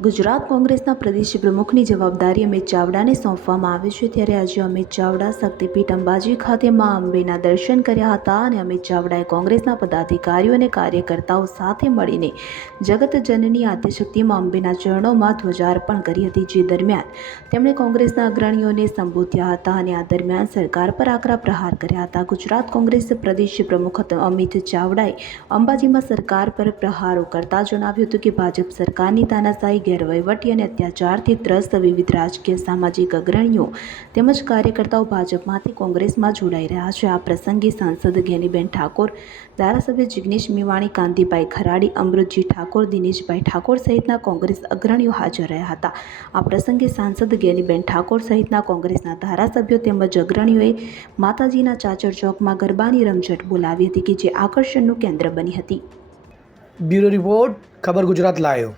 ગુજરાત કોંગ્રેસના પ્રદેશ પ્રમુખની જવાબદારી અમિત ચાવડાને સોંપવામાં આવી છે ત્યારે આજે અમિત ચાવડા શક્તિપીઠ અંબાજી ખાતે મા અંબેના દર્શન કર્યા હતા અને અમિત ચાવડાએ કોંગ્રેસના પદાધિકારીઓ અને કાર્યકર્તાઓ સાથે મળીને જગતજનની આદ્યશક્તિ મા અંબેના ચરણોમાં ધ્વજાર્પણ કરી હતી, જે દરમિયાન તેમણે કોંગ્રેસના અગ્રણીઓને સંબોધ્યા હતા અને આ દરમિયાન સરકાર પર આકરા પ્રહાર કર્યા હતા. ગુજરાત કોંગ્રેસ પ્રદેશ પ્રમુખ અમિત ચાવડાએ અંબાજીમાં સરકાર પર પ્રહારો કરતા જણાવ્યું હતું કે ભાજપ સરકારની તાનાશાહી ગેરવહીવટી અને અત્યાચારથી ત્રસ્ત વિવિધ રાજકીય સામાજિક અગ્રણીઓ તેમજ કાર્યકર્તાઓ ભાજપમાંથી કોંગ્રેસમાં જોડાઈ રહ્યા છે. આ પ્રસંગે સાંસદ ગેનીબેન ઠાકોર, ધારાસભ્ય જિગ્નેશ મેવાણી, કાંતિભાઈ ખરાડી, અમૃતજી ઠાકોર, દિનેશભાઈ ઠાકોર સહિતના કોંગ્રેસ અગ્રણીઓ હાજર રહ્યા હતા. આ પ્રસંગે સાંસદ ગેનીબેન ઠાકોર સહિતના કોંગ્રેસના ધારાસભ્યો તેમજ અગ્રણીઓએ માતાજીના ચાચર ચોકમાં ગરબાની રમઝટ બોલાવી હતી કે જે આકર્ષણનું કેન્દ્ર બની હતી. બ્યુરો રિપોર્ટ, ખબર ગુજરાત લાયો